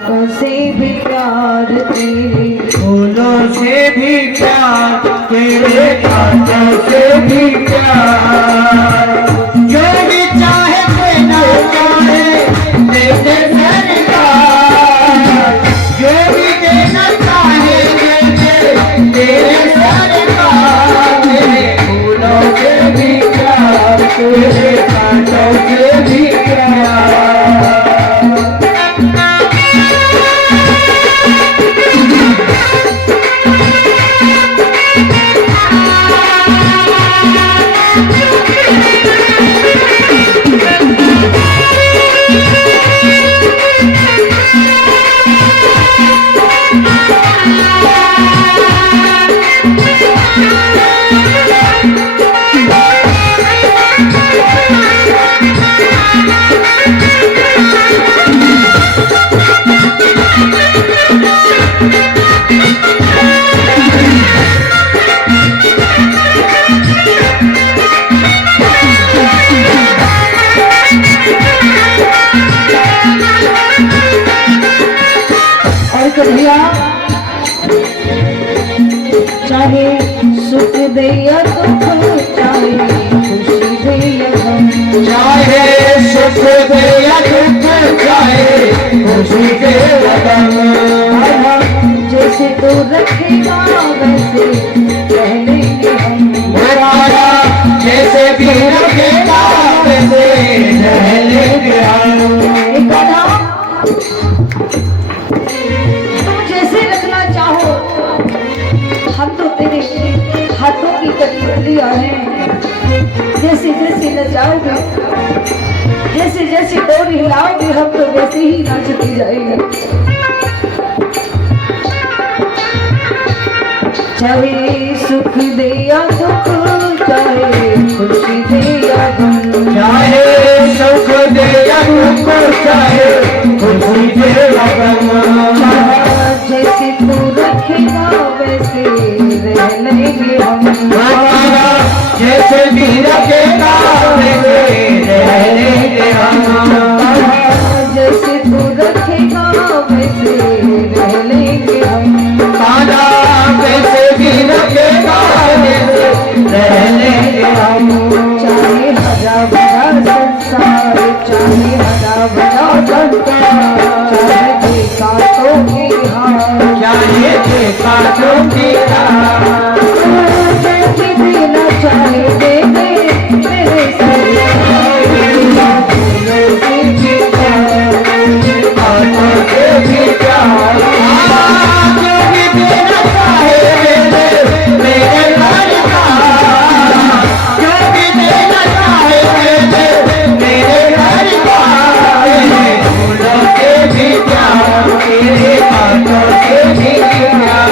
से भी प्यार तेरे, फूलों से भी प्यार तेरे, कांटों से भी प्यार। जो भी चाहे देना चाहे दे दे सरकार, जो भी देना चाहे दे दे तेरे सरकार। तेरे फूलों से भी प्यार तेरे, कांटों से भी प्यार। चाहे सुख दे या दुख, चाहे खुशी दे या गम, चाहे सुख दे या दुख, चाहे खुशी दे या गम। जैसे तू रखेगा वैसे रह लेंगे हम, जैसे भी रखेगा वैसे रह लेंगे हम। जैसे रखना चाहो, हम तो तेरे हाथों की कठपुतलियां हैं। जैसे जैसे नचाओगे, जैसे जैसे डोर हिलाओगे, हम तो वैसे ही नाचती जाएंगे। चाहे सुख दे या दुख, चाहे खुशी दे या गम, चाहे सुख दे या दुख, चाहे खुशी दे या गम। जैसे तू रखेगा वैसे रह लेंगे हम, जैसे भी रखेगा वैसे रह लेंगे हम। जैसे तू रखेगा वैसे रह लेंगे हम, वैसे भी रखेगा वैसे रह लेंगे हम। चाहे हरा भरा संसार, चाहे हरा भरा संसार, चाहे देखा तो की हार, चाहे देखा तो की हार। जैसे देना चाहे दे दे मेरे सरकार, से भी प्यार, कांटों से भी प्यार। जो भी देना चाहे दे दे मेरे घर का, जो भी देना चाहे दे दे मेरे घर का। तेरे फूलों से भी प्यार तेरे, कांटों से भी प्यार।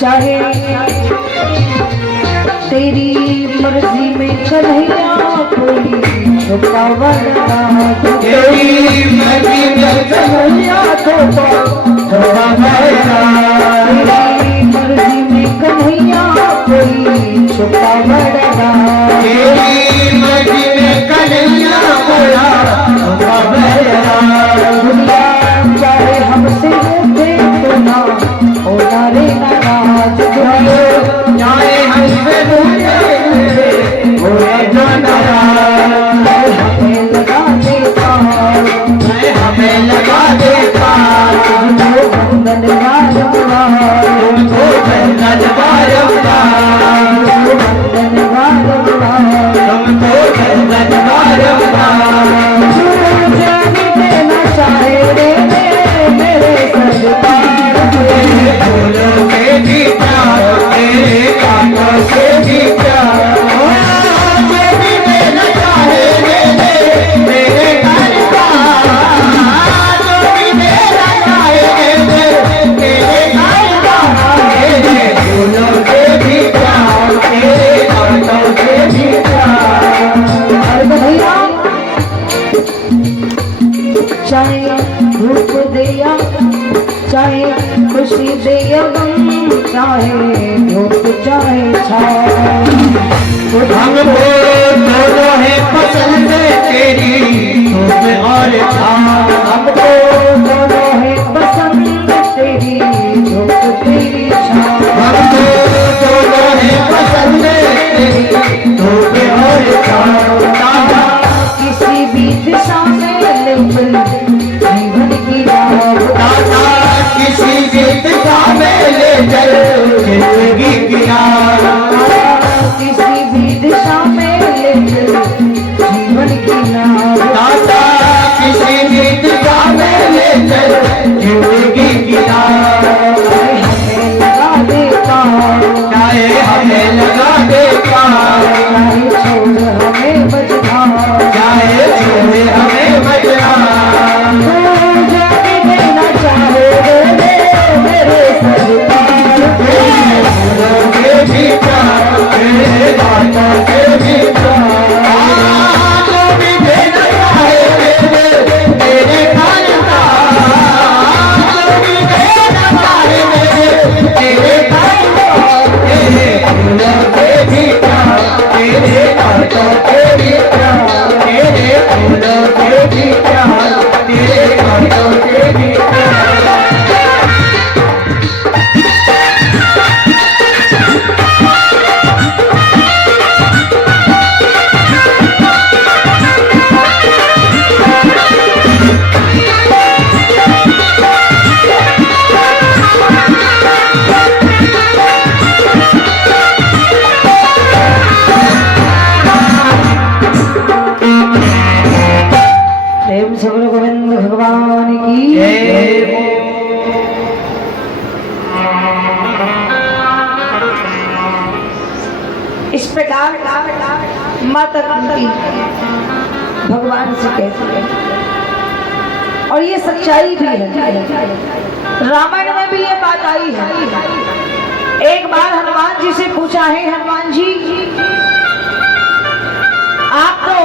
चाहे तेरी मर्जी में कन्हैया कोई रुकावट ना हो, तेरी मर्जी में कन्हैया थोड़ा मेरा, तेरी मर्जी में कन्हैया कोई छुपावट ना हो, तेरी मर्जी में कन्हैया थोड़ा मेरा। दुनिया चाहे हमसे रूठे तो ना बारंबार तुमको चंदन बारंबार वंदन बारंबार तुमको चंदन बारंबार मुझे भी देना चाहे रे मेरे सरकार तेरे फूलों से भी प्यार तेरे कांटों से भी प्यार मुझे भी देना चाहे मेरे घर का जो भी देना चाहे मेरे घर का तेरे फूलों से भी प्यार तेरे कांटों से भी प्यार अरे भैया चाहे धूप दिया चाहे खुशी दे गम चाहे धूप चाहे छाँव हमको दोनों है पसंद तेरी धूप और छाँव हमको दोनों है पसंद तेरी धूप तेरी छाँव हमको दोनों है पसंद तेरी धूप और छाँव किसी भी दिशा में ले चल जीवन की राह दादा किसी भी दिशा में ले चल जिंदगी की राह किसी भी दिशा में ले चल जीवन की नाव दादा किसी भी दिशा में ले चल जिंदगी की राह हमें लगा दे पाँव चाहे हमें लगा दे पार चाहे छोड़ हमें बजना चाहे छोड़े हमें बजना तू जो भी देना चाहे मेरे सरकार फूलों से भी प्यार तेरे बातों से भी प्यार जो भी देना चाहे मेरे घर का जो भी देना चाहे मेरे घर का तेरे फूलों से भी प्यार तेरे बातों से भी प्यार तेरे फूलों से भी प्यार तेरे बातों से भी प्यार प्रेम से बोलो गोविंद भगवान की इस प्रकार माता कुंती भगवान से कहती है और ये सच्चाई भी है रामायण में भी ये बात आई है एक बार हनुमान जी से पूछा है हनुमान जी आप तो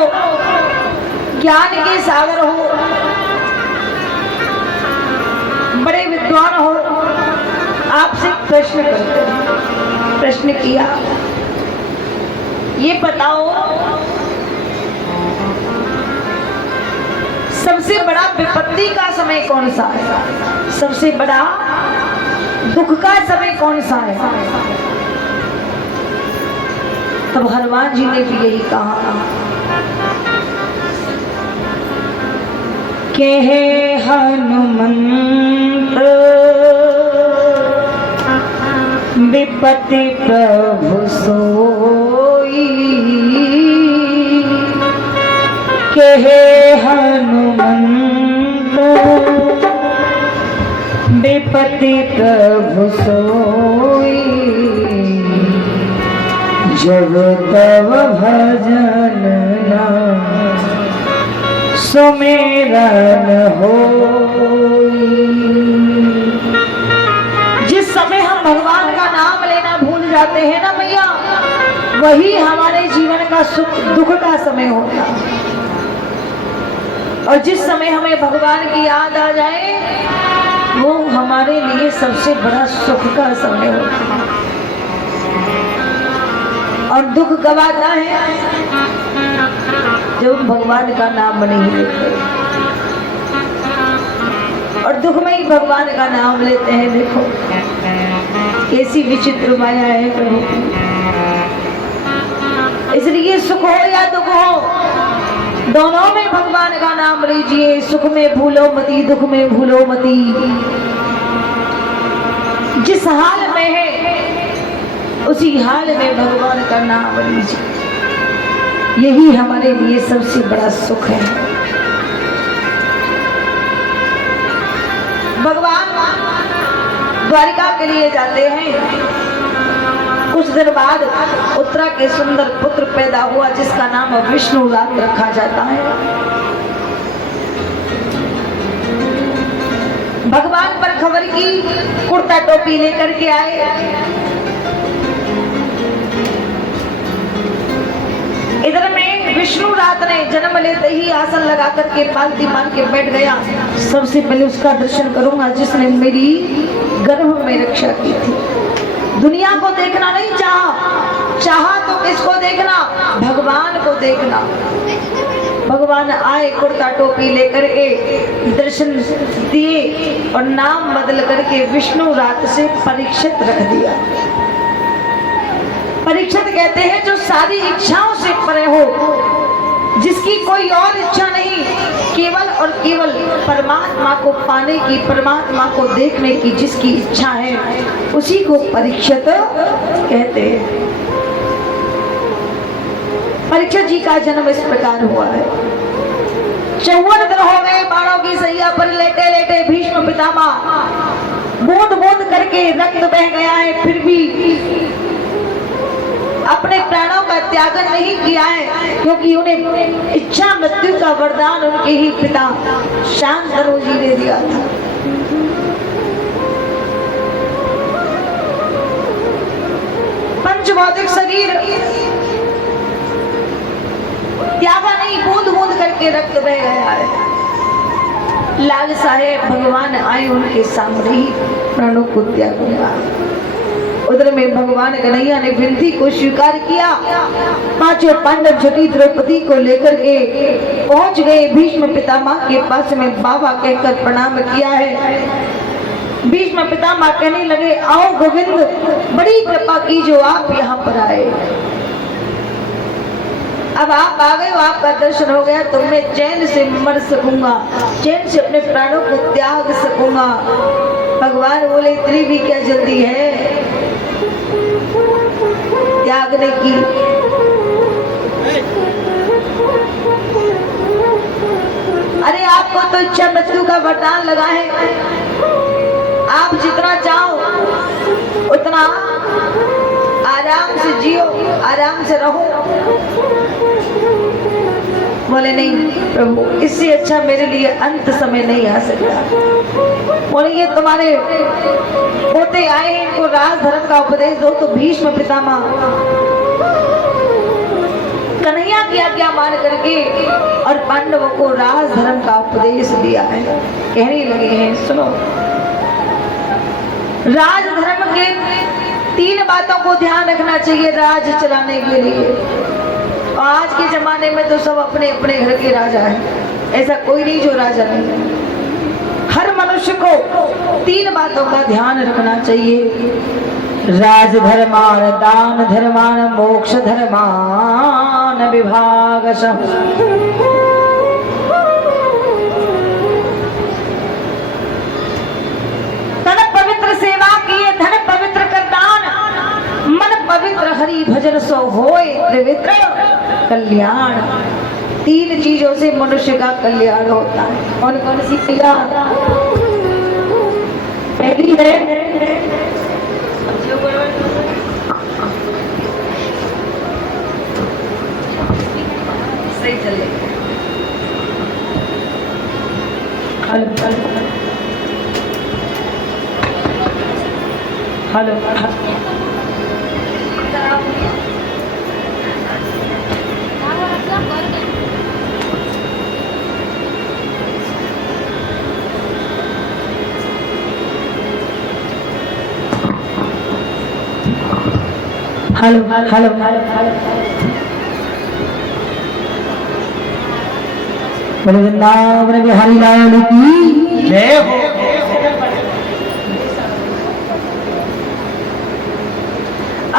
ज्ञान के सागर हो बड़े विद्वान हो आपसे प्रश्न करते हैं प्रश्न किया ये बताओ सबसे बड़ा विपत्ति का समय कौन सा है सबसे बड़ा दुख का समय कौन सा है तब हनुमान जी ने भी यही कहा कहे हनुमंत विपत्ति प्रभु सोई कहे हनुमंत विपत्ति प्रभु सोई जब तव भजन ना सुमेरन होई जिस समय हम भगवान का नाम लेना भूल जाते हैं ना भैया वही हमारे जीवन का सुख दुख का समय होता है और जिस समय हमें भगवान की याद आ जाए वो हमारे लिए सबसे बड़ा सुख का समय होता है और दुख कब आता है जब भगवान का नाम नहीं लेते और दुख में ही भगवान का नाम लेते हैं देखो कैसी विचित्र माया है प्रभु इसलिए सुख हो या दुख हो दोनों में भगवान का नाम लीजिए सुख में भूलो मती दुख में भूलो मती जिस हाल में है उसी हाल में भगवान का नाम लीजिए, यही हमारे लिए सबसे बड़ा सुख है। भगवान द्वारिका के लिए जाते हैं। कुछ दिन बाद उत्तरा के सुंदर पुत्र पैदा हुआ जिसका नाम विष्णु रात रखा जाता है। भगवान पर खबर की, कुर्ता टोपी लेकर के आए। इधर में विष्णु रात ने जन्म लेते ही आसन लगा करके पालती मान के बैठ गया। सबसे पहले उसका दर्शन करूंगा जिसने मेरी गर्भ में रक्षा की थी। दुनिया को देखना नहीं चाहा तो किसको देखना? भगवान को देखना। भगवान आए, कुर्ता टोपी लेकर के दर्शन दिए और नाम बदल करके विष्णु रात से परीक्षित रख दिया। परीक्षित कहते हैं जो सारी इच्छाओं से परे हो, जिसकी कोई और इच्छा नहीं, केवल और केवल परमात्मा को पाने की, परमात्मा को देखने की जिसकी इच्छा है, उसी को परीक्षित कहते हैं। परीक्षित जी का जन्म इस प्रकार हुआ है। 54 दिन हो गए बाणों की सैया पर लेटे लेटे भीष्म पितामह बूंद बूंद करके रक्त बह गया है, फिर भी अपने प्राणों का त्यागन नहीं किया है, क्योंकि उन्हें इच्छा मृत्यु का वरदान उनके ही पिता शांतनु जी ने दिया था। पंचभौतिक शरीर त्यागा नहीं, बूंद बूंद करके रक्त बह गया है। लाल साहेब भगवान आए, उनके सामने ही प्राणों को त्यागूंगा। उधर में भगवान कन्हैया ने विनती को स्वीकार किया। पांचों पांडव छठी द्रौपदी को लेकर के पहुंच गए भीष्म पितामह के पास में। बाबा कहकर प्रणाम किया है। भीष्म पितामह कहने लगे, आओ गोविंद, बड़ी कृपा की जो आप यहाँ पर आए। अब आप आ गए हो, आपका दर्शन हो गया तो मैं चैन से मर सकूंगा, चैन से अपने प्राणों को त्याग सकूंगा। भगवान बोले, इतनी भी क्या जल्दी है त्यागने की? अरे आपको तो इच्छा मृत्यु का वरदान लगा है, आप जितना चाहो उतना आराम से जियो, आराम से रहो। बोले नहीं प्रभु, इससे अच्छा मेरे लिए अंत समय नहीं आ सकता। बोले ये तुम्हारे पोते आए हैं, इनको राज धर्म का उपदेश दो। तो भीष्म पितामह कन्हैया की आज्ञा मान करके और पांडवों को राज धर्म का उपदेश दिया है। कहने लगे हैं, सुनो, राज धर्म के 3 बातों को ध्यान रखना चाहिए राज चलाने के लिए। आज के जमाने में तो सब अपने अपने घर के राजा हैं, ऐसा कोई नहीं जो राजा नहीं है। हर मनुष्य को 3 बातों का ध्यान रखना चाहिए। राज धर्मान, दान धर्मान, मोक्ष धर्मान विभागशः। तन पवित्र सेवा किए, धन पवित्र कर दान, मन पवित्र हरि भजन सो होए त्रिवित्र कल्याण। 3 चीजों से मनुष्य का कल्याण होता है। कौन कौन सी क्रिया? पहली है सही चले, हेलो हेलो हेलो बोले वृंदावन बिहारी लाल की जय हो।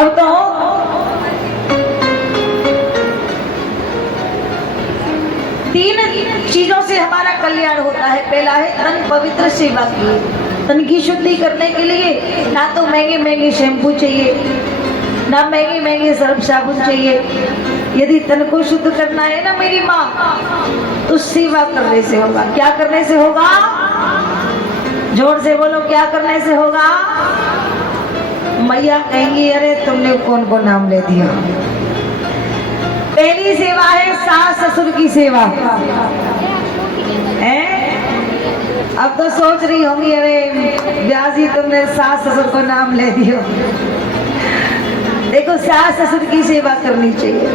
अब तो 3 चीजों से हमारा कल्याण होता है। पहला है तन पवित्र सेवा की। तन की शुद्धि करने के लिए ना तो महंगे महंगे शैम्पू चाहिए, ना महंगे महंगे सर्फ साबुन चाहिए। यदि तन को शुद्ध करना है ना मेरी माँ, तो सेवा करने से होगा। क्या करने से होगा? जोर से बोलो, क्या करने से होगा? मैया कहेंगी अरे तुमने कौन को नाम ले दिया। पहली सेवा है सास ससुर की सेवा है। अब तो सोच रही होंगी अरे ब्याजी तुमने सास ससुर को नाम ले दिया। देखो सास ससुर की सेवा करनी चाहिए।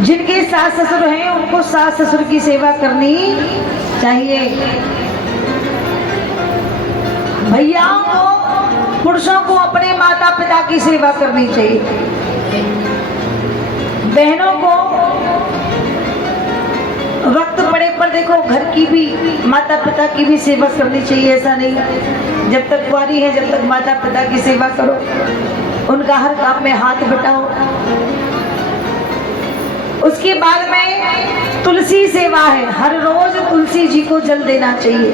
जिनके सास ससुर हैं उनको सास ससुर की सेवा करनी चाहिए। भैयाओं को, पुरुषों को अपने माता पिता की सेवा करनी चाहिए। बहनों को वक्त पड़े पर देखो घर की भी, माता पिता की भी सेवा करनी चाहिए। ऐसा नहीं जब तक कुंवारी है जब तक माता पिता की सेवा करो, उनका हर काम में हाथ बटाओ। उसके बाद में तुलसी सेवा है। हर रोज तुलसी जी को जल देना चाहिए,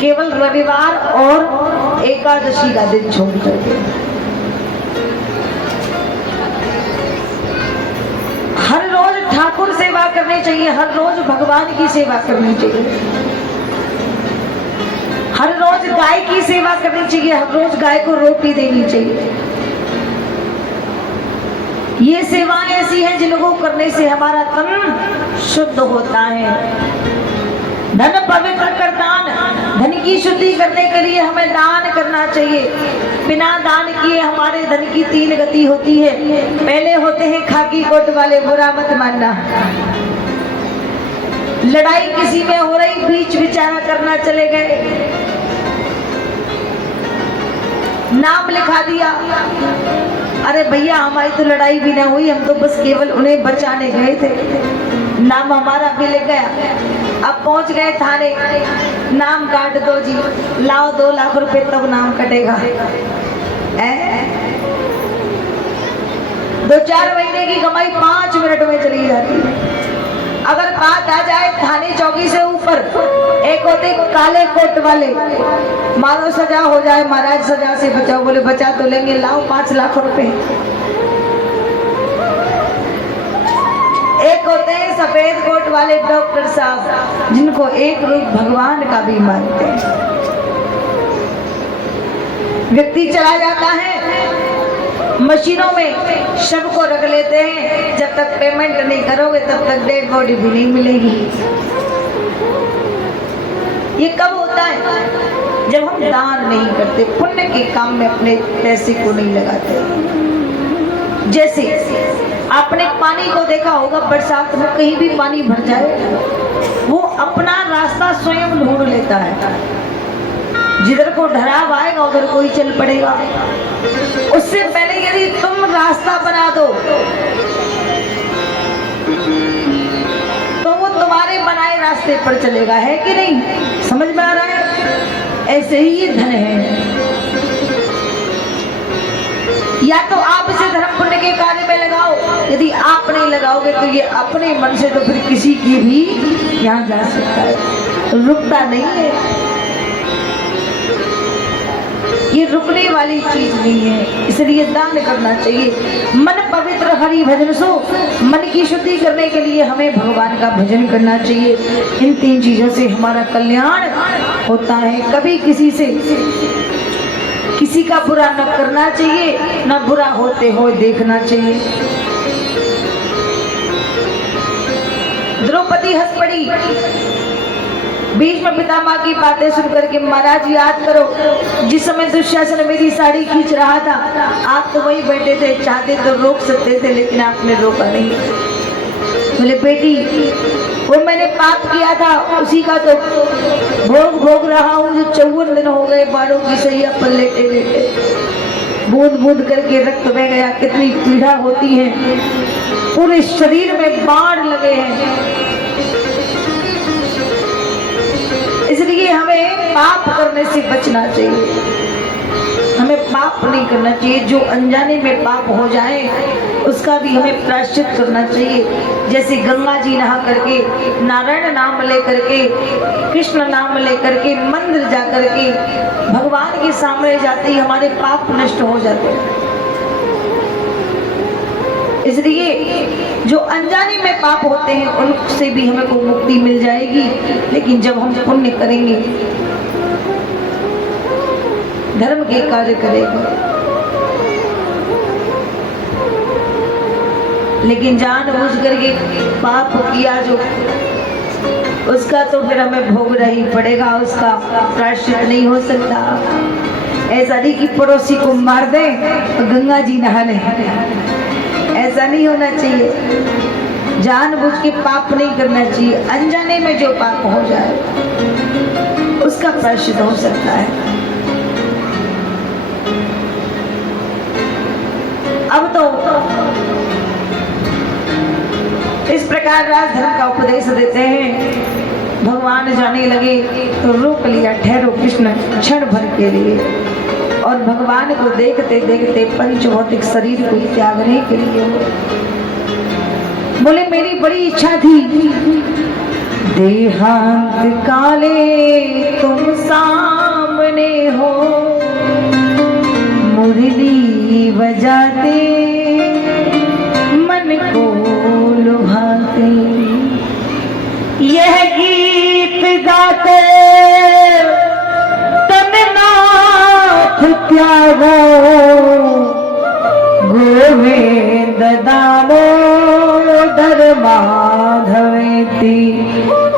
केवल रविवार और एकादशी का दिन छोड़ करके। हर रोज ठाकुर सेवा करनी चाहिए, हर रोज भगवान की सेवा करनी चाहिए, हर रोज गाय की सेवा करनी चाहिए, हर रोज गाय को रोटी देनी चाहिए। ये सेवाएं ऐसी हैं जिनको करने से हमारा तन शुद्ध होता है। धन पवित्र कर दान, धन की शुद्धि करने के लिए हमें दान करना चाहिए। बिना दान किए हमारे धन की 3 गति होती है। पहले होते हैं खाकी कोट वाले, बुरा मत मानना। लड़ाई किसी में हो रही, बीच विचारा करना चले गए, नाम लिखा दिया। अरे भैया हमारी तो लड़ाई भी ना हुई, हम तो बस केवल उन्हें बचाने गए थे, नाम हमारा भी लिख गया। अब पहुंच गए थाने, नाम काट दो जी, लाओ 2 लाख रुपए तब नाम कटेगा। 2-4 महीने की कमाई 5 मिनट में चली जाती है। अगर बात आ जाए थाने चौकी से ऊपर, एक होते काले कोट वाले, मानो सजा हो जाए, महाराज सजा से बचाओ, बोले बचा तो लेंगे, लाओ 5 लाख रुपए। एक होते हैं सफेद कोट वाले डॉक्टर साहब, जिनको एक रूप भगवान का भी मानते हैं। व्यक्ति चला जाता है, मशीनों में शव को रख लेते हैं, जब तक पेमेंट नहीं करोगे तब तक डेड बॉडी भी नहीं मिलेगी। ये कब होता है? जब हम दान नहीं करते, पुण्य के काम में अपने पैसे को नहीं लगाते। जैसे आपने पानी को देखा होगा, बरसात में कहीं भी पानी भर जाए, वो अपना रास्ता स्वयं ढूंढ लेता है। जिधर को ढराव आएगा उधर को ही चल पड़ेगा। उससे पहले यदि तुम रास्ता बना दो तो वो तुम्हारे बनाए रास्ते पर चलेगा, है कि नहीं? समझ में आ रहा है? ऐसे ही ये धन है। या तो आप इसे धर्म पुण्य के कार्य में लगाओ, यदि आप नहीं लगाओगे तो ये अपने मन से तो फिर किसी की भी यहाँ जा सकता है, रुकता नहीं है। ये रुकने वाली चीज नहीं है, इसलिए दान करना चाहिए। मन पवित्र हरि भजन सो, मन की शुद्धि करने के लिए हमें भगवान का भजन करना चाहिए। इन 3 चीजों से हमारा कल्याण होता है। कभी किसी का बुरा न करना चाहिए, न बुरा होते हुए देखना चाहिए। द्रौपदी हंस पड़ी, भीष्म पितामह की बातें सुन करके, महाराज याद करो जिस समय दुशासन मेरी साड़ी खींच रहा था, आप तो वही बैठे थे, चाहते तो रोक सकते थे लेकिन आपने रोका नहीं। बोले बेटी वो मैंने पाप किया था, उसी का तो भोग रहा हूँ। जो 54 दिन हो गए बालों की सैया पर लेटे लेटे, बूंद बूंद करके रक्त बह गया। कितनी पीड़ा होती है, पूरे शरीर में बाण लगे हैं। इसलिए हमें पाप करने से बचना चाहिए, हमें पाप नहीं करना चाहिए। जो अनजाने में पाप हो जाए उसका भी हमें प्रायश्चित करना चाहिए। जैसे गंगा जी नहा करके, नारायण नाम ले करके, कृष्ण नाम ले करके, मंदिर जा करके भगवान के सामने जाते ही हमारे पाप नष्ट हो जाते हैं। इसलिए जो अनजाने में पाप होते हैं उनसे भी हमें को मुक्ति मिल जाएगी। लेकिन जब हम पुण्य करेंगे, धर्म के कार्य करेंगे, लेकिन जानबूझ करके पाप किया जो, उसका तो फिर हमें भोगना ही पड़ेगा, उसका प्रायश्चित नहीं हो सकता। ऐसा नहीं कि पड़ोसी को मार दे तो गंगा जी नहा ले, ऐसा नहीं होना चाहिए। जानबूझ के पाप नहीं करना चाहिए। अनजाने में जो पाप हो जाए उसका प्रायश्चित हो सकता है। अब तो इस प्रकार राजधर्म का उपदेश देते हैं। भगवान जाने लगे तो रोक लिया, ठहरो कृष्ण क्षण भर के लिए। और भगवान को देखते देखते पंचभौतिक शरीर को त्यागने के लिए बोले, मेरी बड़ी इच्छा थी देहांत काले तुम सामने हो, मुरली बजाते मन को लुभाते, यह गीत गाते तन नाथ त्यागो, गोविंद दामोदर माधवेति,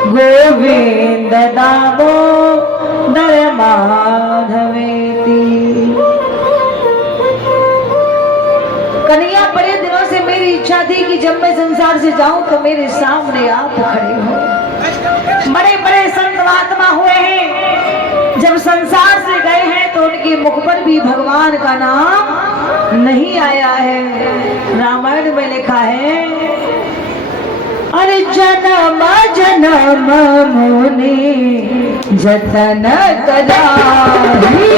गोविंद दामोदर माधवेति। कन्हैया, बड़े दिनों से मेरी इच्छा थी कि जब मैं संसार से जाऊं तो मेरे सामने आप खड़े हो। बड़े बड़े संत महात्मा हुए हैं, जब संसार से गए हैं तो उनके मुख पर भी भगवान का नाम नहीं आया है। रामायण में लिखा है, अरे जन्म जन्म मुनि जतन कराही,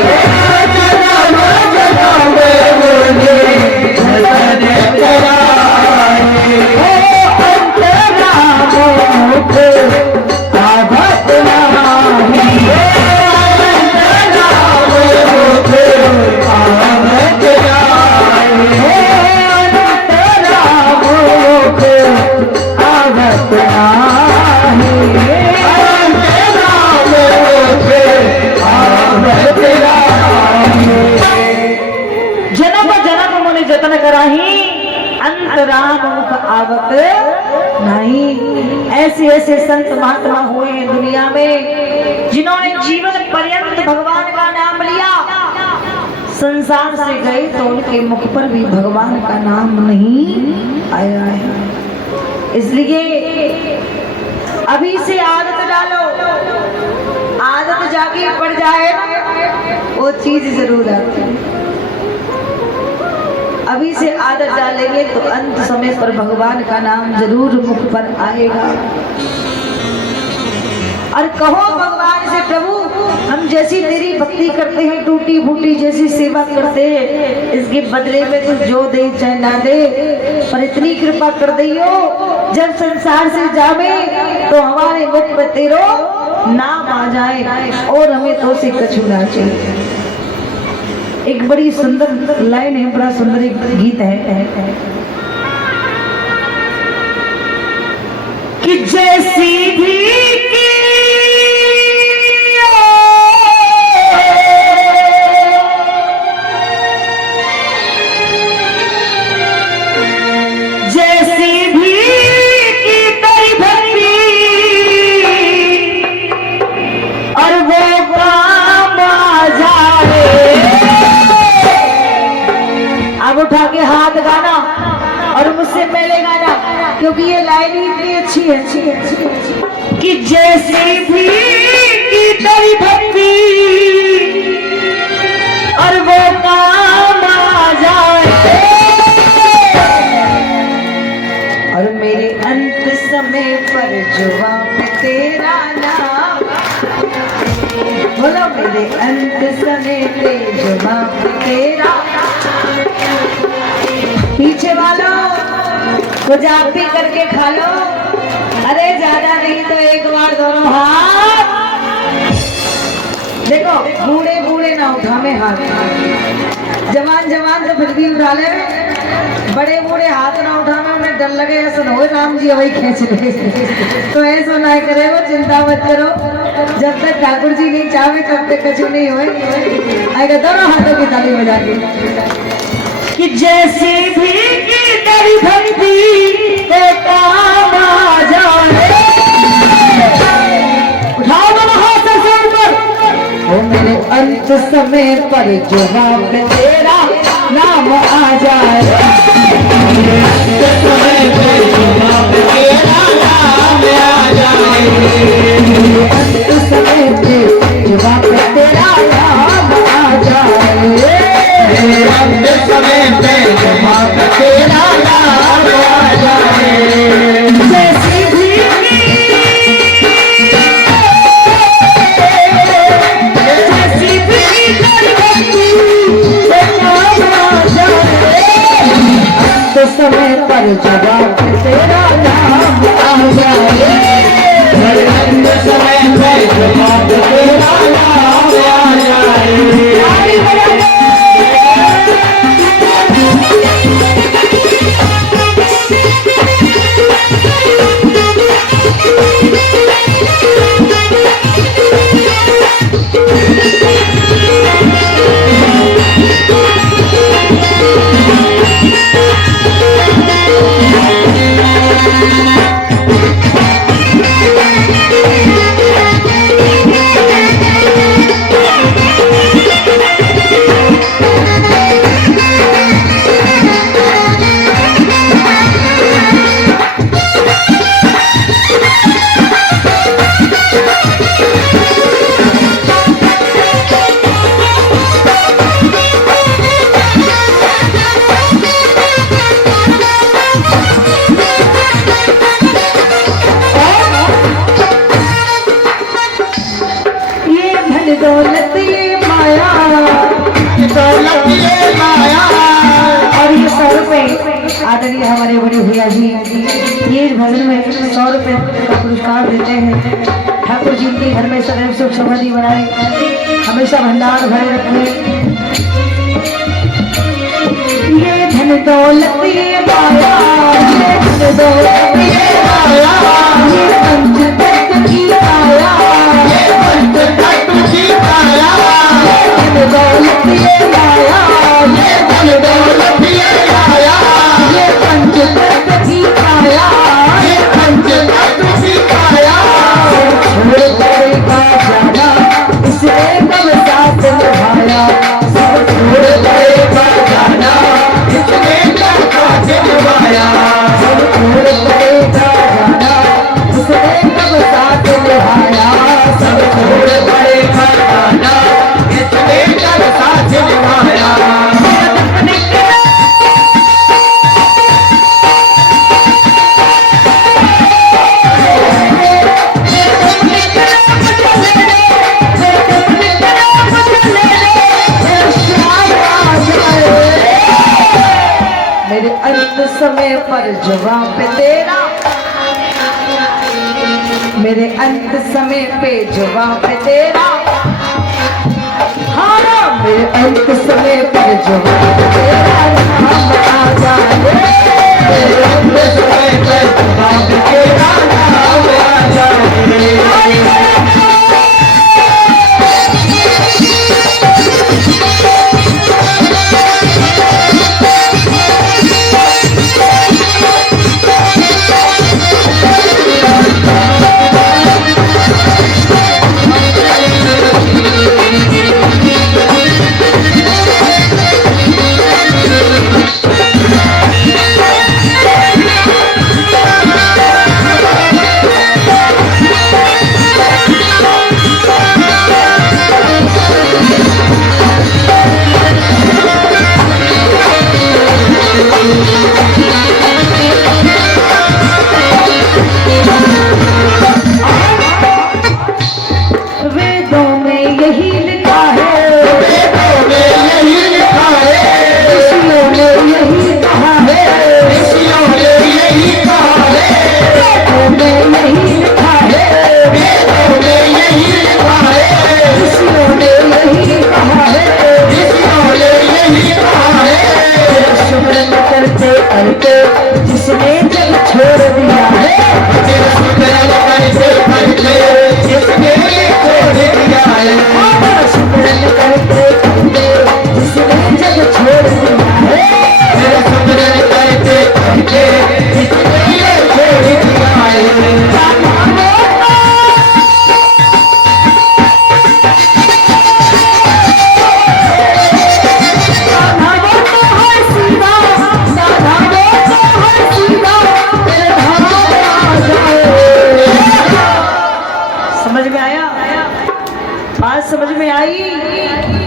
जन्म जन्म मुनि जतन कराही, अंतरा मुख आभत नाही, अंतरा मुख आभत नाही, अंतरा मुख आभत नाही, अंतरा मुख आभत नाही। जन्म जन्म मुनि जतन कराही, अंतराम मुख आवत नहीं। ऐसे ऐसे संत महात्मा हुए हैं दुनिया में, जिन्होंने जीवन पर्यंत भगवान का नाम लिया, संसार से गए तो उनके मुख पर भी भगवान का नाम नहीं आया है। इसलिए अभी से आदत डालो, आदत जाके पड़ जाए ना वो चीज जरूर आती है। अभी से आदत डालेंगे तो अंत समय पर भगवान का नाम जरूर मुख पर आएगा। और कहो भगवान से, प्रभु हम जैसी तेरी भक्ति करते हैं, टूटी फूटी जैसी सेवा करते हैं, इसके बदले में तू जो दे चाहे ना दे, पर इतनी कृपा कर दियो जब संसार से जावे तो हमारे मुख पे तेरो नाम आ जाए और हमें तो से कछु ना चाहिए। एक बड़ी सुंदर लाइन है, बड़ा सुंदर एक गीत है कि जैसी भी की जैसी भी की तेरी भक्ति और वो काम आ जाए। अब उठा के हाथ गाना और मुझसे पहले गाना, क्योंकि ये लाइन ही इतनी अच्छी है कि जैसी भी की तेरी भक्ति और वो काम आ जाए, और मेरे अंत समय पर जुबान पे तेरा नाम, बोलो मेरे अंत समय पे जवाब तेरा। पीछे वालों कुछ आप भी करके खा लो। अरे ज्यादा नहीं तो एक बार दोनों हाथ देखो, बूढ़े बूढ़े ना उठावे हाथ, जवान जवान तो फिर भी उठा ले, बड़े बूढ़े हाथ ना उठावे, उन्हें डर लगे ऐसा न हो राम जी वही खींच ले। तो ऐसा ना करे, वो चिंता मत करो, जब तक ठाकुर जी नहीं चाहे तब तक कछु नहीं होए। आएगा दोनों हाथों की ताली बजा के कि जैसी भी तेरी भक्ति के काम आ जाए। उठाओ दोनों हाथ से ऊपर। ओ मेरे अंत समय पर जवाब तेरा नाम आ जाए। अंत समय पे जवाब तेरा नाम आ जाए। अंत समय पे जवाब तेरा नाम आ जाए। अंत समय पे जवाब तेरा नाम आ जाए। जैसी भी जैसी भी तेरी भक्ति से काम आ जाए। अंत समय पर जवाब तेरा नाम आ जाए। अंत समय पे जवाब तेरा नाम आ जाए। ताली बजा दो। दौलत ये माया, दौलत ये माया। और ये 100 रुपए आदरणीय हमारे बड़े भैया जी ये भजन में 100 रुपए का पुरस्कार देते हैं। ठाकुर जी के घर में सदैव सुख समृद्धि बनाए, हमेशा भंडार भरे रखे। ये धन दौलत ये माया, ये धन दौलत ये माया, ये पंच तत्व की माया, ये पंच तत्व की माया। धन दौलत ये माया, ये धन दौलत ये माया। ये पंच तत्व की माया, ये पंच तत्व की माया। छोड़ करेगा जाना इसने कब साथ निभाया। सब छोड़ करेगा जाना इसने क्या साथ निभाया। सब छोड़ करेगा जाना इसने कब साथ निभाया। सब छोड़ करेगा जाना इसने क्या साथ निभाया। मेरे अंत समय पर जवाब तेरा, मेरे अंत समय पे जवाब तेरा। हाँ मेरे अंत समय पर जवाब तेरा नाम आ जाए। मेरे अंत समय पे जवाब तेरा नाम आ जाए।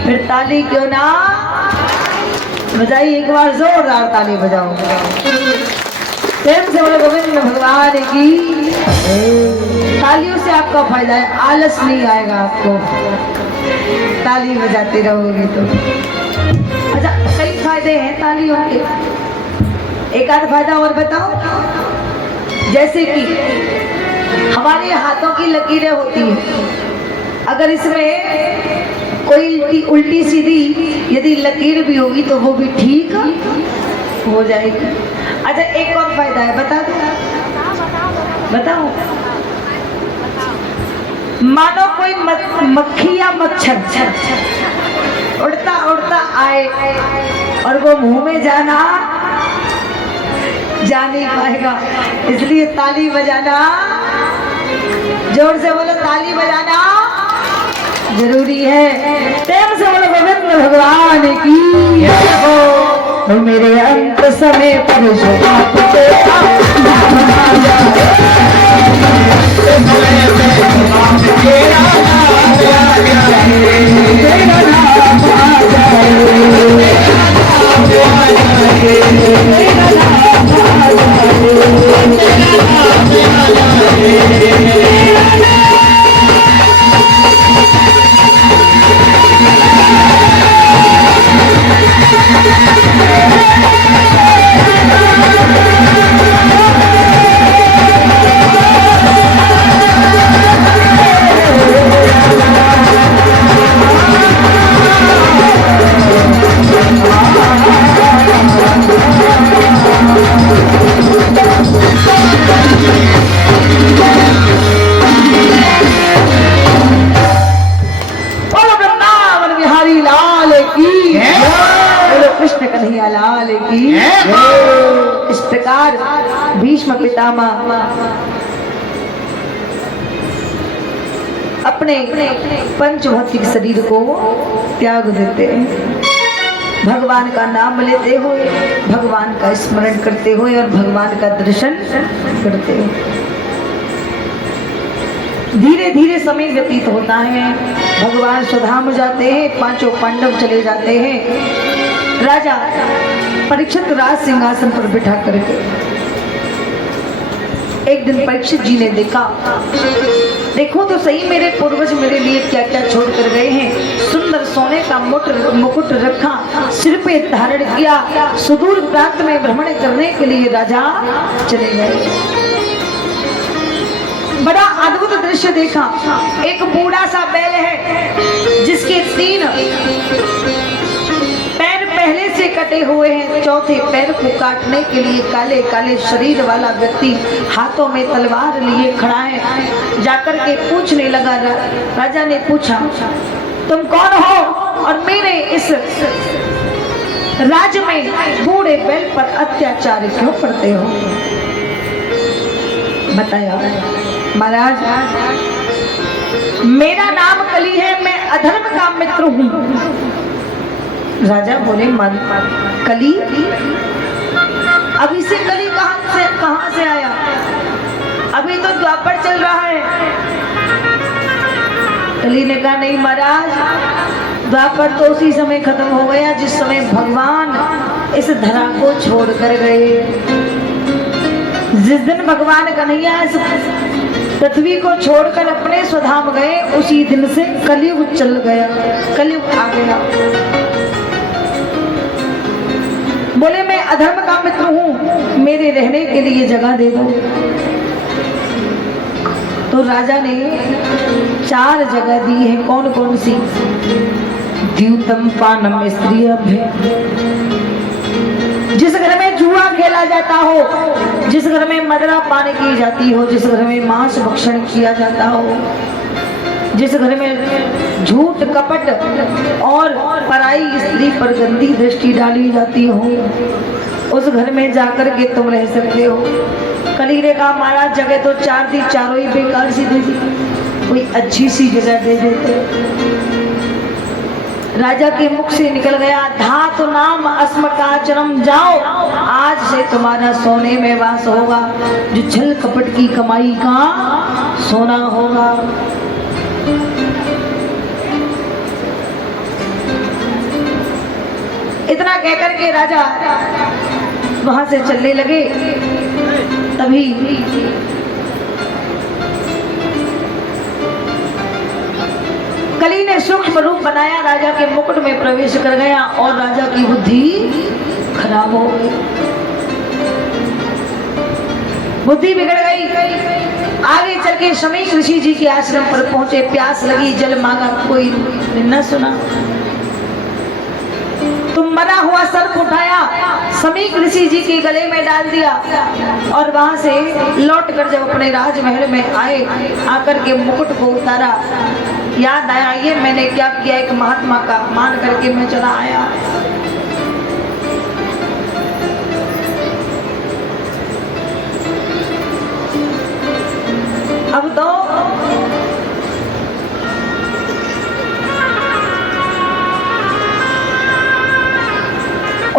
फिर ताली क्यों ना बजाइए, एक बार जोरदार ताली बजाओ। प्रेम से बोलो गोविंद भगवान की। तालियों से आपका फायदा है, आलस नहीं आएगा आपको, ताली बजाते रहोगे तो। अच्छा, कई फायदे हैं तालियों के, एक आध फायदा और बताओ। जैसे कि हमारे हाथों की लकीरें होती हैं, अगर इसमें कोई उल्टी सीधी यदि लकीर भी होगी तो वो भी ठीक हो जाएगी। अच्छा, एक और फायदा है, बता दो, बताओ। मानो कोई मक्खी या मच्छर उड़ता उड़ता आए और वो मुंह में जा नहीं पाएगा, इसलिए ताली बजाना, जोर से बोलो, ताली बजाना जरूरी है। प्रेम से बोलो गोविंद भगवान की। तो मेरे अंत समय पर जो आपके इस प्रकार भीष्म पितामह अपने पंचभौतिक शरीर को त्याग देते हैं, भगवान का नाम लेते हुए, भगवान का स्मरण करते हुए और भगवान का दर्शन करते हुए। धीरे धीरे समय व्यतीत होता है, भगवान स्वधाम जाते हैं, पांचों पांडव चले जाते हैं। राजा परीक्षित राज सिंहासन पर बिठा करके एक दिन परीक्षित जी ने देखा, देखो तो सही मेरे पूर्वज मेरे लिए क्या क्या छोड़ कर गए हैं। सुंदर सोने का मुकुट रखा, सिर पे धारण किया, सुदूर प्रांत में भ्रमण करने के लिए राजा चले गए। बड़ा अद्भुत दृश्य देखा। एक बूढ़ा सा बैल है जिसके 3 पैर पहले से कटे हुए हैं, चौथे पैर को काटने के लिए काले काले शरीर वाला व्यक्ति हाथों में तलवार लिए खड़ा है। जाकर के पूछने लगा, राजा ने पूछा, तुम कौन हो और मेरे इस राज्य में बूढ़े बैल पर अत्याचार क्यों करते हो? बताया, महाराज मेरा नाम कली है, मैं अधर्म का मित्र हूँ। राजा बोले, कली? अभी से कली कहाँ से आया? अभी तो द्वापर चल रहा है। कली ने कहा, नहीं महाराज, द्वापर तो उसी समय खत्म हो गया जिस समय भगवान इस धरा को छोड़ कर गए। जिस दिन भगवान कन्हैया इस पृथ्वी को छोड़कर अपने स्वधाम गए, उसी दिन से कलयुग चल गया, कलयुग आ गया। बोले, मैं अधर्म का मित्र हूँ, मेरे रहने के लिए जगह दे दो। तो राजा ने 4 जगह दी है। कौन कौन सी? द्यूतम पानम स्त्रियभ्य, जिस घर में जुआ खेला जाता हो, जिस घर में मदिरा पान की जाती हो, जिस घर में मांस भक्षण किया जाता हो, जिस घर में झूठ कपट और पराई स्त्री पर गंदी दृष्टि डाली जाती हो, उस घर में जाकर के तुम रह सकते हो। कली ने कहा, महाराज जगह तो 4 थी, चारों ही बेकार सी दे दी, कोई अच्छी सी जगह दे देते। राजा के मुख से निकल गया, धातु नाम अस्मकाचरम, जाओ आज से तुम्हारा सोने में वास होगा, जो छल कपट की कमाई का सोना होगा। इतना कहकर के राजा वहां से चलने लगे। तभी कली ने सूक्ष्म रूप बनाया, राजा के मुकुट में प्रवेश कर गया और राजा की बुद्धि खराब हो गई, बुद्धि बिगड़ गई। आगे चल के समीक ऋषि जी के आश्रम पर पहुंचे, प्यास लगी, जल मांगा, कोई न सुना। तुम मरा हुआ सर्प उठाया, समीक ऋषि जी के गले में डाल दिया और वहां से लौट कर जब अपने राजमहल में आए, आकर के मुकुट को उतारा, याद आया ये मैंने क्या किया, एक महात्मा का अपमान करके मैं चला आया। अब तो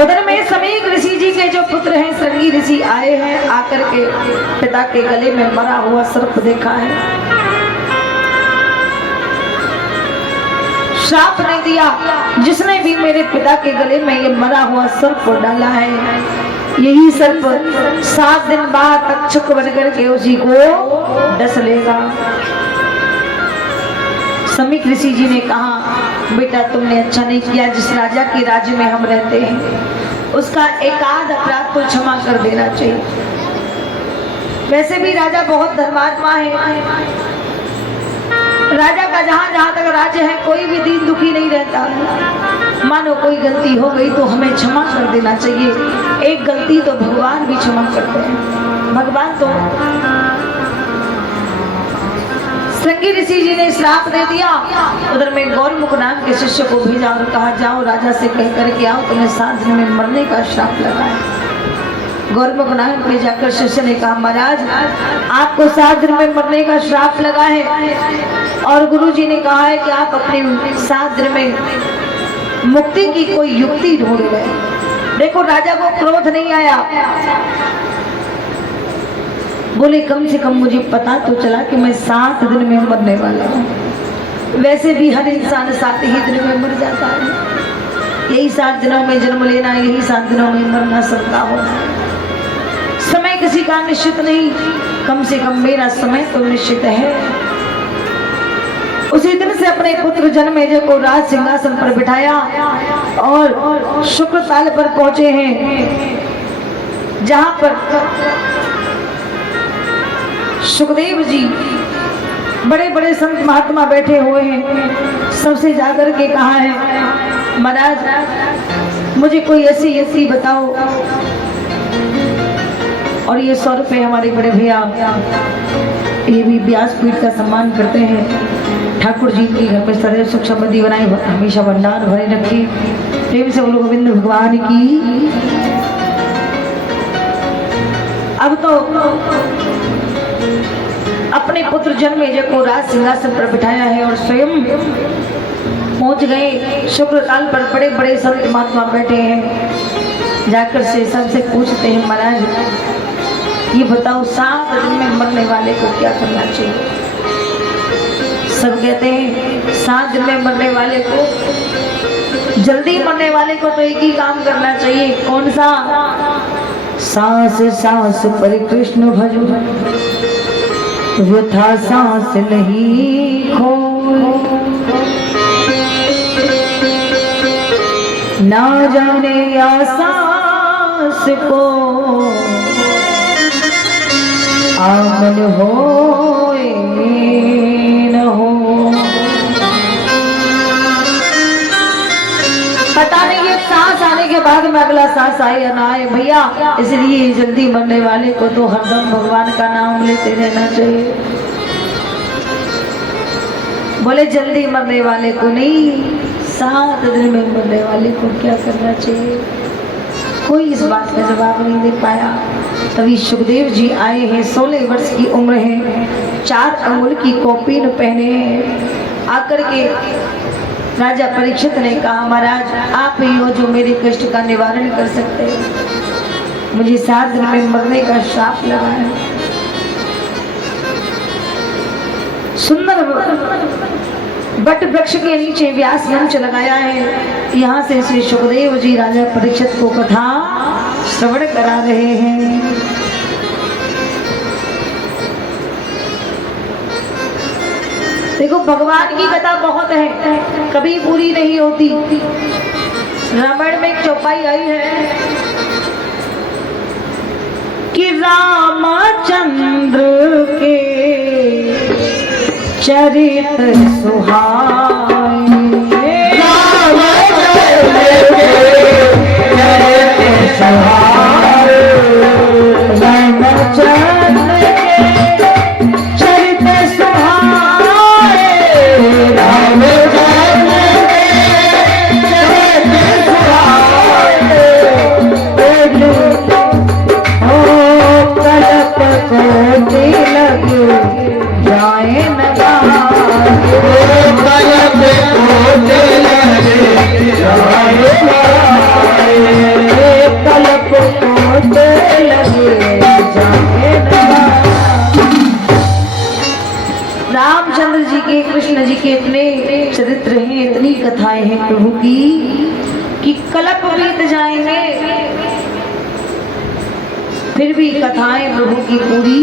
उधर में समीक ऋषि जी के जो पुत्र हैं श्रृंगी ऋषि आए हैं, आकर के पिता के गले में मरा हुआ सर्प देखा है, श्राप ने दिया, जिसने भी मेरे पिता के गले में ये मरा हुआ सर्प डाला है, यही सर्प 7 दिन बाद तक्षक बन करके उसी को डस लेगा। समीक ऋषि जी ने कहा, बेटा तुमने अच्छा नहीं किया, जिस राजा के राज्य में हम रहते हैं उसका एकाध अपराध को क्षमा कर देना चाहिए। वैसे भी राजा बहुत धर्मात्मा है, राजा का जहां जहां तक राज्य है कोई भी दीन दुखी नहीं रहता। मानो कोई गलती हो गई तो हमें क्षमा कर देना चाहिए, एक गलती तो भगवान भी क्षमा करते हैं। भगवान तो श्रृंगी ऋषि जी ने श्राप दे दिया। उधर में गौरमुख नाम के शिष्य को भेजा और कहा, जाओ राजा से कह करके आओ तुम्हें 7 दिन में मरने का श्राप लगा है। गौरमुख नाम पे जाकर शिष्य ने कहा, महाराज आपको 7 दिन में मरने का श्राप लगा है और गुरु जी ने कहा है कि आप अपने 7 दिन में मुक्ति की कोई युक्ति ढूंढ रहे। देखो राजा को क्रोध नहीं आया, बोले कम से कम मुझे पता तो चला कि मैं 7 दिन में मरने वाला हूँ। वैसे भी हर इंसान 7 ही दिन में मर जाता है, यही 7 दिनों में जन्म लेना, यही 7 दिनों में मरना सबका होना। समय किसी का निश्चित नहीं, कम से कम मेरा समय तो निश्चित है। उसी दिन से अपने पुत्र जन्मेजय को राज सिंहासन पर बिठाया और शुक्र ताल पर पहुंचे हैं, जहां पर सुखदेव जी बड़े बड़े संत महात्मा बैठे हुए हैं। सबसे जाकर के कहा है, महाराज मुझे कोई ऐसी बताओ। और ये 100 रुपये हमारे बड़े भैया ये भी व्यासपीठ का सम्मान करते हैं। ठाकुर जी के घर में सदैव सुख समृद्धि बनाए, हमेशा भंडार भरे रखे। प्रेम से बोलो गोविंद भगवान की। अब तो अपने पुत्र जन्मेजय को राज सिंहासन पर बिठाया है और स्वयं पहुंच गए शुक्रकाल पर। बड़े बड़े संत महात्मा बैठे हैं, जाकर से सबसे पूछते हैं, महाराज ये बताओ 7 दिन में मरने वाले को क्या करना चाहिए। सब कहते हैं 7 दिन में मरने वाले को, जल्दी मरने वाले को तो एक ही काम करना चाहिए। कौन सा? सांस सांस पर कृष्ण भजो, वृथा सांस नहीं खो, ना जाने या सांस को आमन हो न हो। पता नहीं ये सांस आने के बाद में अगला सांस आए या ना आए भैया, इसलिए जल्दी मरने वाले को तो हरदम भगवान का नाम लेते रहना चाहिए। बोले जल्दी मरने वाले को नहीं, 7 दिन में मरने वाले को क्या करना चाहिए। कोई इस बात का जवाब नहीं दे पाया। तभी सुखदेव जी आए हैं, 16 वर्ष की उम्र है, 4 अंगुल की कौपीन पहने हैं। आकर के राजा परीक्षित ने कहा, महाराज आप ही हो जो मेरे कष्ट का निवारण कर सकते हैं। मुझे 7 दिन में मरने का श्राप लगा है। सुंदर बट वृक्ष के नीचे व्यास मंच लगाया है। यहाँ से श्री सुखदेव जी राजा परीक्षित को कथा श्रवण करा रहे हैं। देखो भगवान की कथा बहुत है, कभी पूरी नहीं होती। रामायण में एक चौपाई आई है कि रामचंद्र के चरित सुहाए, रामचंद्र के चरित सुहाए, रामचंद्र के चरित सुहाए, रामचंद्र के चरित सुहाए, ओ कल्प कोटि लग जाए न कलप कोटि लग जाए कल्प कोटि लग जाए न। रामचंद्र जी के, कृष्ण जी के इतने चरित्र हैं, इतनी कथाएं हैं प्रभु की कि कल्प बीत जाएंगे फिर भी कथाएं प्रभु की पूरी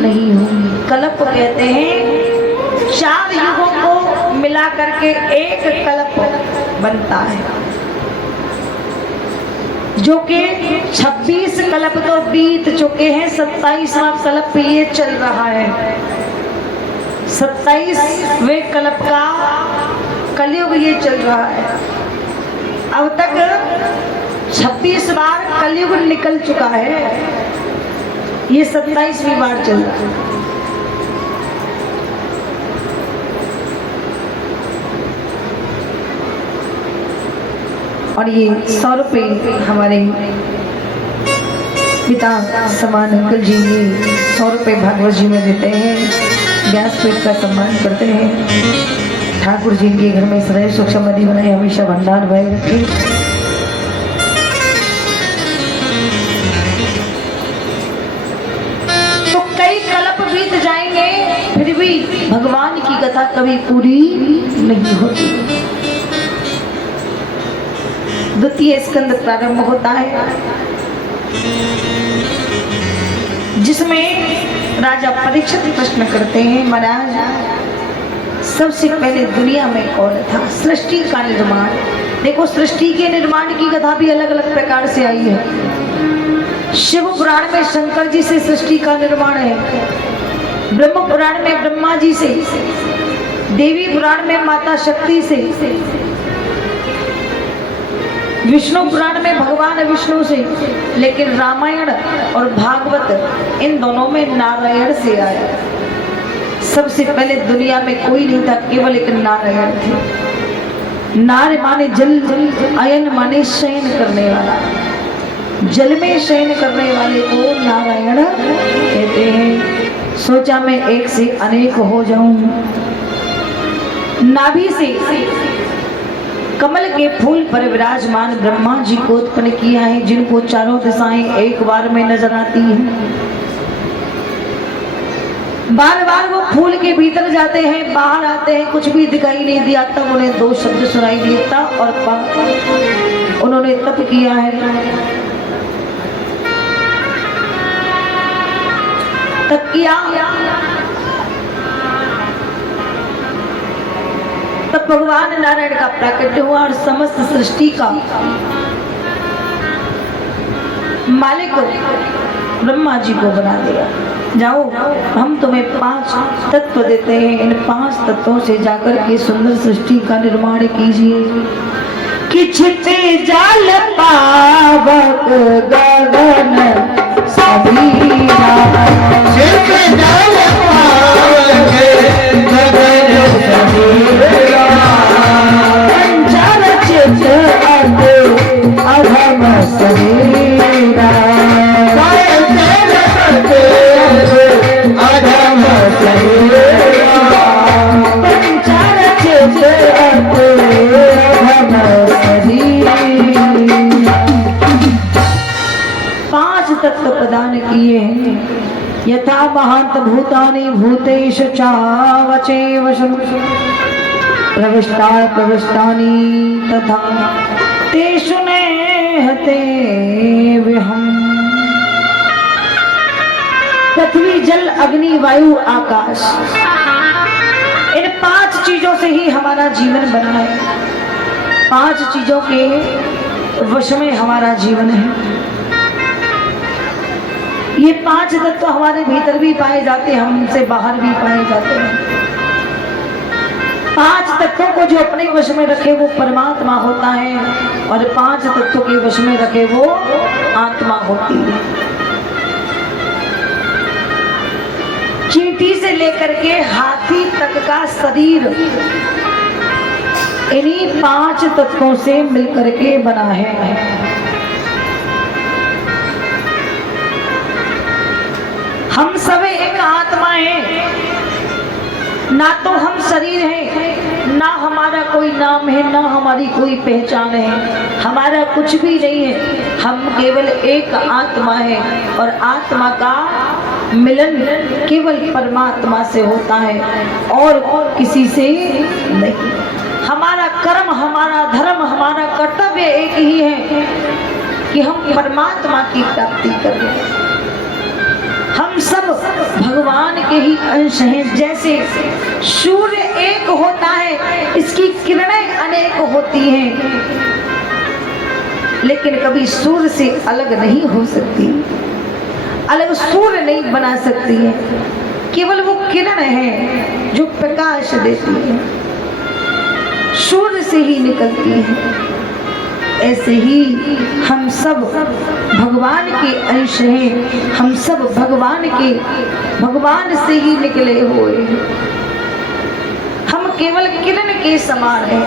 नहीं होंगी। कल्प कहते हैं 4 युगों को मिला करके एक कल्प बनता है, जो कि 26 कल्प तो बीत चुके हैं, 27वां कल्प ये चल रहा है। 27वें कल्प का कलयुग ये चल रहा है। अब तक 26 बार कलयुग निकल चुका है, ये 27वीं बार चल रहा है। और ये 100 रुपये हमारे पिता समान अंकल जी ये 100 रुपये भागवत जी में देते हैं, व्यासपीठ का सम्मान करते हैं। ठाकुर जी के घर में सदैव सुख समृद्धि बनाए, हमेशा भंडार भय रखे। तो कई कल्प बीत जाएंगे फिर भी भगवान की कथा कभी पूरी नहीं होती। द्वितीय स्कंद प्रारंभ होता है, जिसमें राजा परीक्षित प्रश्न करते हैं, महाराज सबसे पहले दुनिया में कौन था? सृष्टि का निर्माण। देखो सृष्टि के निर्माण की कथा भी अलग अलग प्रकार से आई है। शिव पुराण में शंकर जी से सृष्टि का निर्माण है, ब्रह्म पुराण में ब्रह्मा जी से, देवी पुराण में माता शक्ति से, विष्णु पुराण में भगवान विष्णु से, लेकिन रामायण और भागवत इन दोनों में नारायण से आया। सबसे पहले दुनिया में कोई नहीं था, केवल एक नारायण थे। नार माने जल, अयन माने शयन करने वाला, जल में शयन करने वाले को नारायण कहते हैं। सोचा मैं एक से अनेक हो जाऊं, नाभि से कमल के फूल पर विराजमान ब्रह्मा जी को उत्पन्न किया है, जिनको चारों दिशाएं एक बार में नजर आती हैं। बार बार वो फूल के भीतर जाते हैं, बाहर आते हैं, कुछ भी दिखाई नहीं दिया। तब उन्हें 2 शब्द सुनाई दिए, ता और पा। उन्होंने तप किया है, तप किया, तब भगवान नारायण का प्राकट्य हुआ और समस्त सृष्टि का मालिक ब्रह्मा जी को बना दिया। जाओ हम तुम्हें 5 तत्व देते हैं, इन 5 तत्वों से जाकर के सुंदर सृष्टि का निर्माण कीजिए। कि छिपे जाल पावक गगन सबीरा, छिपे जाल पावक गगन सबीरा, पंचर चित अधम शरीरा, अधम शरीरा, पंचर चित अधम शरीरा। 5 तत्व प्रदान किए हैं। यथा महांत भूतानि भूतेषु चावचैव शनु, प्रविष्टानि तथा तेषु नेहते विहम्। पृथ्वी जल अग्नि वायु आकाश, इन 5 चीजों से ही हमारा जीवन बना है। 5 चीजों के वश में हमारा जीवन है। ये 5 तत्व हमारे भीतर भी पाए जाते हैं, हमसे बाहर भी पाए जाते हैं। 5 तत्वों को जो अपने वश में रखे वो परमात्मा होता है, और 5 तत्वों के वश में रखे वो आत्मा होती है। चींटी से लेकर के हाथी तक का शरीर इन्हीं 5 तत्वों से मिलकर के बना है। हम सब एक आत्मा है, ना तो हम शरीर हैं, ना हमारा कोई नाम है, ना हमारी कोई पहचान है, हमारा कुछ भी नहीं है। हम केवल एक आत्मा है, और आत्मा का मिलन केवल परमात्मा से होता है और किसी से नहीं। हमारा कर्म, हमारा धर्म, हमारा कर्तव्य एक ही है कि हम परमात्मा की प्राप्ति करें। हम सब भगवान के ही अंश हैं। जैसे सूर्य एक होता है, इसकी किरणें अनेक होती हैं, लेकिन कभी सूर्य से अलग नहीं हो सकती, अलग सूर्य नहीं बना सकती है। केवल वो किरण है जो प्रकाश देती है, सूर्य से ही निकलती है। ऐसे ही हम सब भगवान के अंश हैं, हम सब भगवान से ही निकले हुए हैं। हम केवल किरण के समान हैं।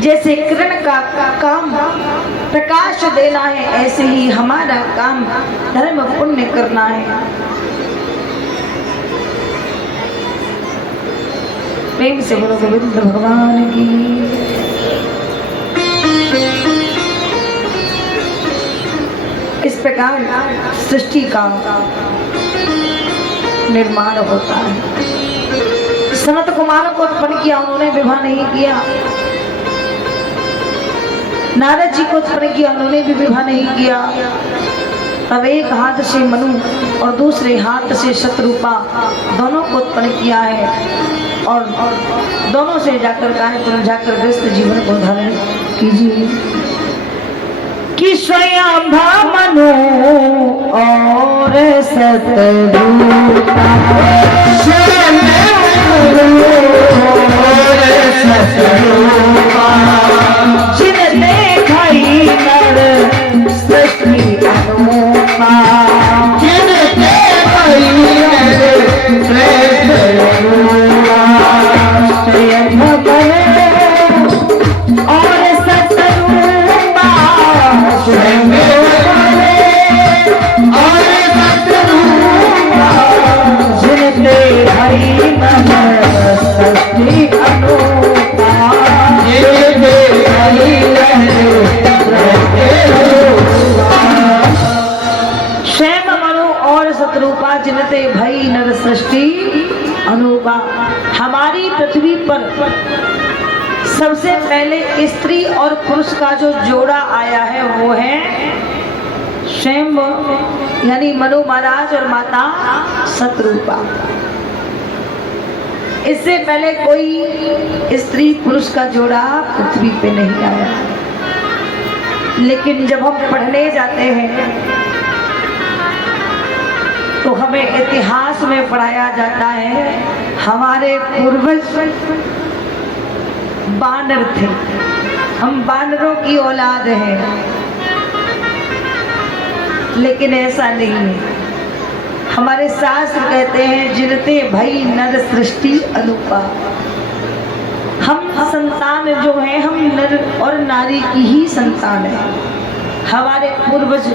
जैसे किरण का काम प्रकाश देना है, ऐसे ही हमारा काम धर्म पुण्य करना है। प्रेम से बोलो गोविंद भगवान की। इस प्रकार सृष्टि का निर्माण होता है। सनत कुमार को उत्पन्न किया, उन्होंने विवाह नहीं किया। नारद जी को उत्पन्न किया, उन्होंने भी विवाह नहीं किया। तब एक हाथ से मनु और दूसरे हाथ से शत्रुपा दोनों को उत्पन्न किया है, और दोनों से जाकर कहा जाकर व्यस्त जीवन को धारण कीजिए। कि स्वयं मनु और सतरूपा, स्वयं मनु और सतरूपा, जिन देखाई नर सृष्टि अनुपा, जिन देखाई नर सृष्टि अनुपा, स्वयं मनु और सतरूपा, स्वयं और सतरूपा, जिन देखाई नर सृष्टि अनुपा, जिन देखाई स्वयं मनु और सतरूपा, जिनते भई नर सृष्टि अनुपा। हमारी पृथ्वी पर सबसे पहले स्त्री और पुरुष का जो जोड़ा आया है वो है स्वयं यानी मनु महाराज और माता सतरूपा। इससे पहले कोई स्त्री पुरुष का जोड़ा पृथ्वी पे नहीं आया। लेकिन जब हम पढ़ने जाते हैं तो हमें इतिहास में पढ़ाया जाता है हमारे पूर्वज बानर थे, हम बानरों की औलाद हैं। लेकिन ऐसा नहीं है। हमारे शास्त्र कहते हैं जिनते भई नर सृष्टि अनुपा। हम संतान जो है हम नर और नारी की ही संतान है। हमारे पूर्वज